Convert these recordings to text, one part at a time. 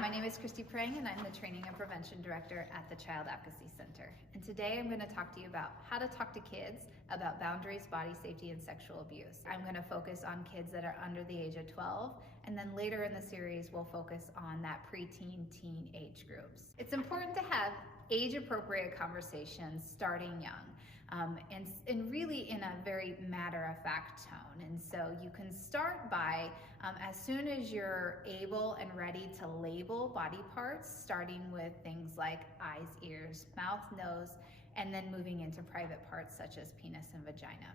my name is Christy Prang and I'm the Training and Prevention Director at the Child Advocacy Center. And today I'm going to talk to you about how to talk to kids about boundaries, body safety, and sexual abuse. I'm going to focus on kids that are under the age of 12, and then later in the series we'll focus on that preteen, teen age groups. It's important to have age-appropriate conversations starting young, and really in a very matter-of-fact tone. And so you can start by, as soon as you're able and ready to label body parts, starting with things like eyes, ears, mouth, nose, and then moving into private parts such as penis and vagina.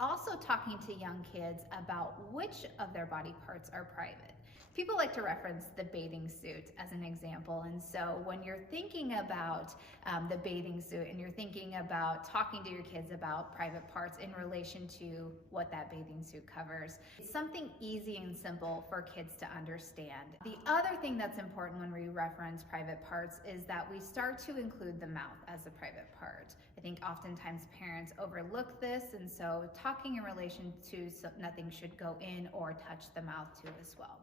Also talking to young kids about which of their body parts are private. People like to reference the bathing suit as an example, and so when you're thinking about the bathing suit and you're thinking about talking to your kids about private parts in relation to what that bathing suit covers, it's something easy and simple for kids to understand. The other thing that's important when we reference private parts is that we start to include the mouth as a private part. I think oftentimes parents overlook this, and so talking in relation to nothing should go in or touch the mouth too as well.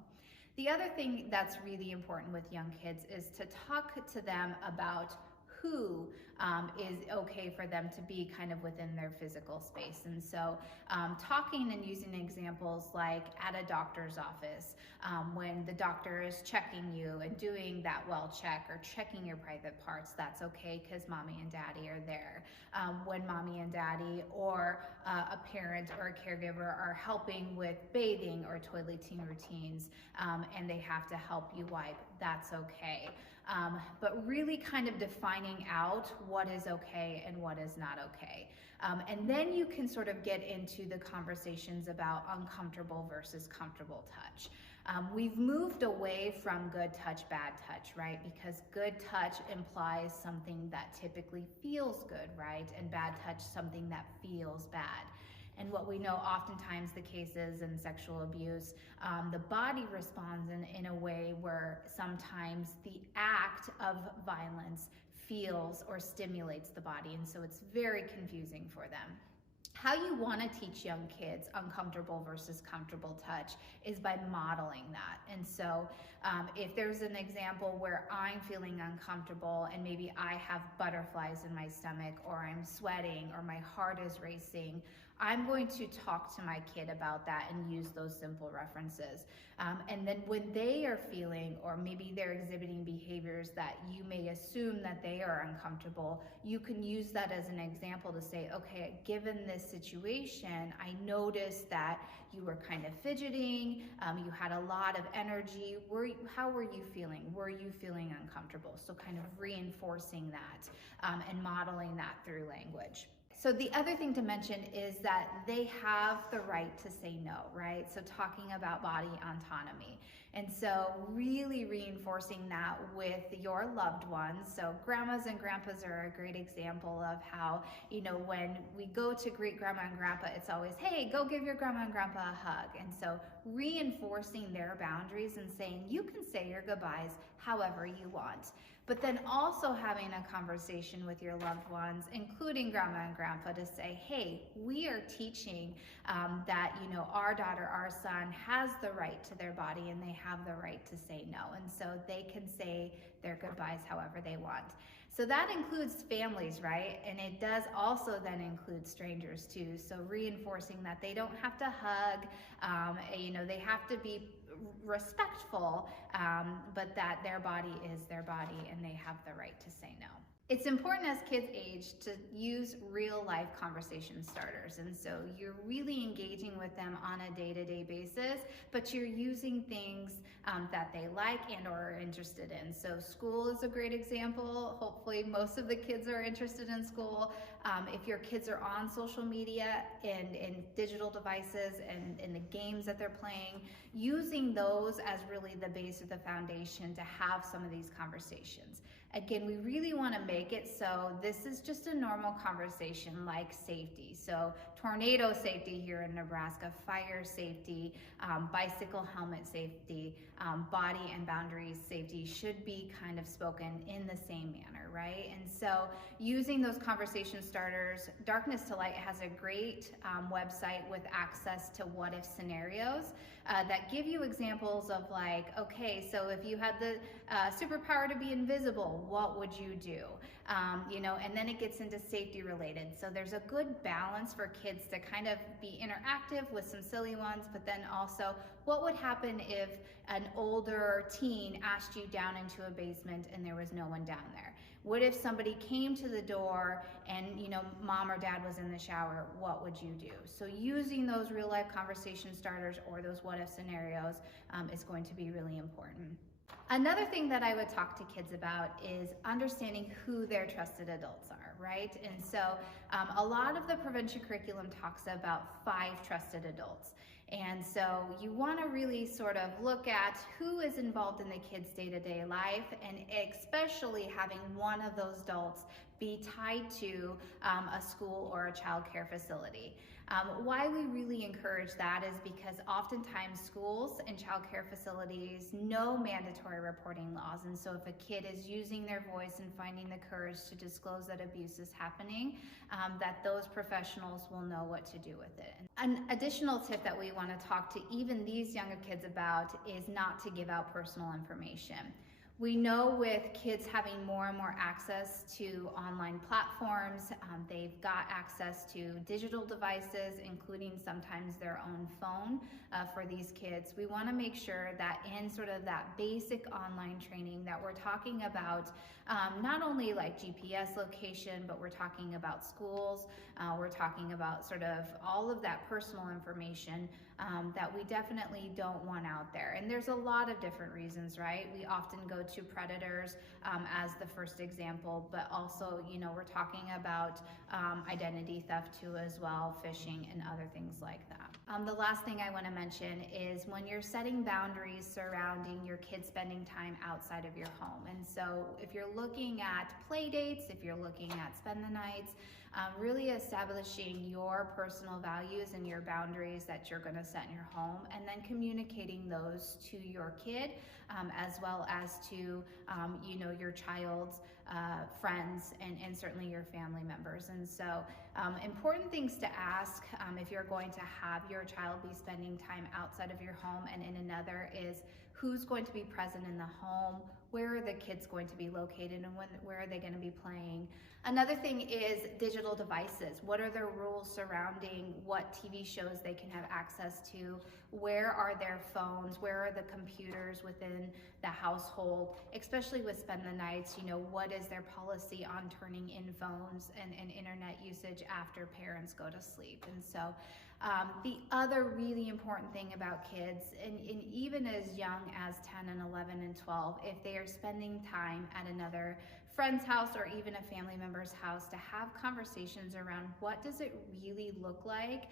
The other thing that's really important with young kids is to talk to them about who is okay for them to be kind of within their physical space. And so talking and using examples like at a doctor's office, when the doctor is checking you and doing that well check or checking your private parts, that's okay because mommy and daddy are there. When mommy and daddy or a parent or a caregiver are helping with bathing or toileting routines, and they have to help you wipe, that's okay. But really kind of defining out what is okay and what is not okay. And then you can sort of get into the conversations about uncomfortable versus comfortable touch. We've moved away from good touch, bad touch, right? Because good touch implies something that typically feels good, right? And bad touch, something that feels bad. And what we know oftentimes the cases in sexual abuse, the body responds in a way where sometimes the act of violence feels or stimulates the body, and so it's very confusing for them. How you want to teach young kids uncomfortable versus comfortable touch is by modeling that. And so if there's an example where I'm feeling uncomfortable and maybe I have butterflies in my stomach or I'm sweating or my heart is racing, I'm going to talk to my kid about that and use those simple references. And then when they are feeling, or maybe they're exhibiting behaviors that you may assume that they are uncomfortable, you can use that as an example to say, okay, given this situation, I noticed that you were kind of fidgeting, you had a lot of energy. How were you feeling? Were you feeling uncomfortable? So kind of reinforcing that and modeling that through language. So the other thing to mention is that they have the right to say no, right? So talking about body autonomy. And so really reinforcing that with your loved ones. So grandmas and grandpas are a great example of how, you know, when we go to greet grandma and grandpa, it's always, hey, go give your grandma and grandpa a hug. And so reinforcing their boundaries and saying, you can say your goodbyes however you want. But then also having a conversation with your loved ones, including grandma and grandpa, to say, hey, we are teaching that, you know, our daughter, our son has the right to their body and they have the right to say no. And so they can say their goodbyes however they want. So that includes families, right? And it does also then include strangers too. So reinforcing that they don't have to hug, you know, they have to be respectful, but that their body is their body and they have the right to say no. It's important as kids age to use real life conversation starters. And so you're really engaging with them on a day-to-day basis, but you're using things that they like and or are interested in. So school is a great example. Hopefully most of the kids are interested in school. If your kids are on social media and in digital devices and in the games that they're playing, using those as really the base or the foundation to have some of these conversations. Again, we really want to make it so this is just a normal conversation like safety. So tornado safety here in Nebraska, fire safety, bicycle helmet safety, body and boundaries safety should be kind of spoken in the same manner, right? And so using those conversation starters, Darkness to Light has a great website with access to what if scenarios that give you examples of like, okay, so if you had the superpower to be invisible, what would you do? And then it gets into safety related. So there's a good balance for kids to kind of be interactive with some silly ones, but then also what would happen if an older teen asked you down into a basement and there was no one down there? What if somebody came to the door and mom or dad was in the shower? What would you do? So using those real life conversation starters or those what if scenarios is going to be really important. Another thing that I would talk to kids about is understanding who their trusted adults are, right? And so a lot of the prevention curriculum talks about 5 trusted adults. And so you want to really sort of look at who is involved in the kid's day-to-day life, and especially having one of those adults be tied to a school or a child care facility. Why we really encourage that is because oftentimes schools and child care facilities know mandatory reporting laws, and so if a kid is using their voice and finding the courage to disclose that abuse is happening, that those professionals will know what to do with it. An additional tip that we want to talk to even these younger kids about is not to give out personal information. We know with kids having more and more access to online platforms, they've got access to digital devices, including sometimes their own phone for these kids. We want to make sure that in sort of that basic online training that we're talking about not only like GPS location, but we're talking about schools, we're talking about sort of all of that personal information that we definitely don't want out there. And there's a lot of different reasons, right? We often go to predators as the first example, but also, we're talking about identity theft too as well, phishing and other things like that. The last thing I want to mention is when you're setting boundaries surrounding your kids spending time outside of your home. And so if you're looking at play dates, if you're looking at spend the nights, really establishing your personal values and your boundaries that you're going to set in your home, and then communicating those to your kid as well as to your child's friends and certainly your family members. And so important things to ask if you're going to have your child be spending time outside of your home and in another is who's going to be present in the home, where are the kids going to be located, and where are they going to be playing. Another thing is digital devices. What are the rules surrounding what TV shows they can have access to? Where are their phones? Where are the computers within the household? Especially with spend the nights, what is their policy on turning in phones and internet usage after parents go to sleep? And so the other really important thing about kids, and even as young as 10 and 11 and 12, if they are spending time at another friend's house or even a family member's house, to have conversations around what does it really look like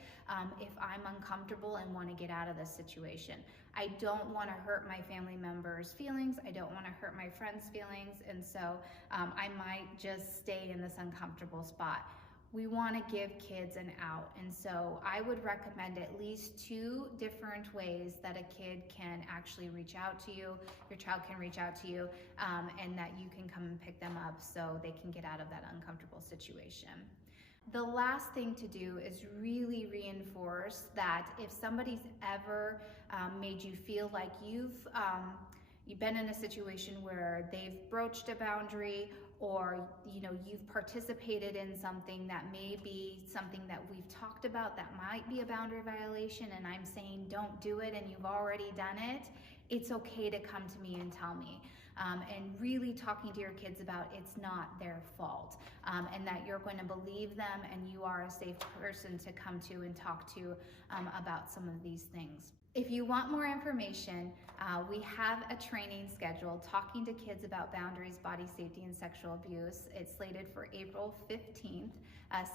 if I'm uncomfortable and want to get out of this situation. I don't want to hurt my family members' feelings. I don't want to hurt my friends' feelings. And so I might just stay in this uncomfortable spot. We want to give kids an out. And so I would recommend at least 2 different ways that a kid can actually reach out to you, your child can reach out to you, and that you can come and pick them up so they can get out of that uncomfortable situation. The last thing to do is really reinforce that if somebody's ever made you feel like you've been in a situation where they've broached a boundary, or you've participated in something that may be something that we've talked about that might be a boundary violation, and I'm saying don't do it and you've already done it, it's okay to come to me and tell me. And really talking to your kids about it's not their fault, and that you're going to believe them and you are a safe person to come to and talk to about some of these things. If you want more information, we have a training scheduled talking to kids about boundaries, body safety, and sexual abuse. It's slated for April 15th,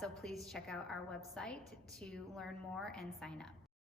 so please check out our website to learn more and sign up.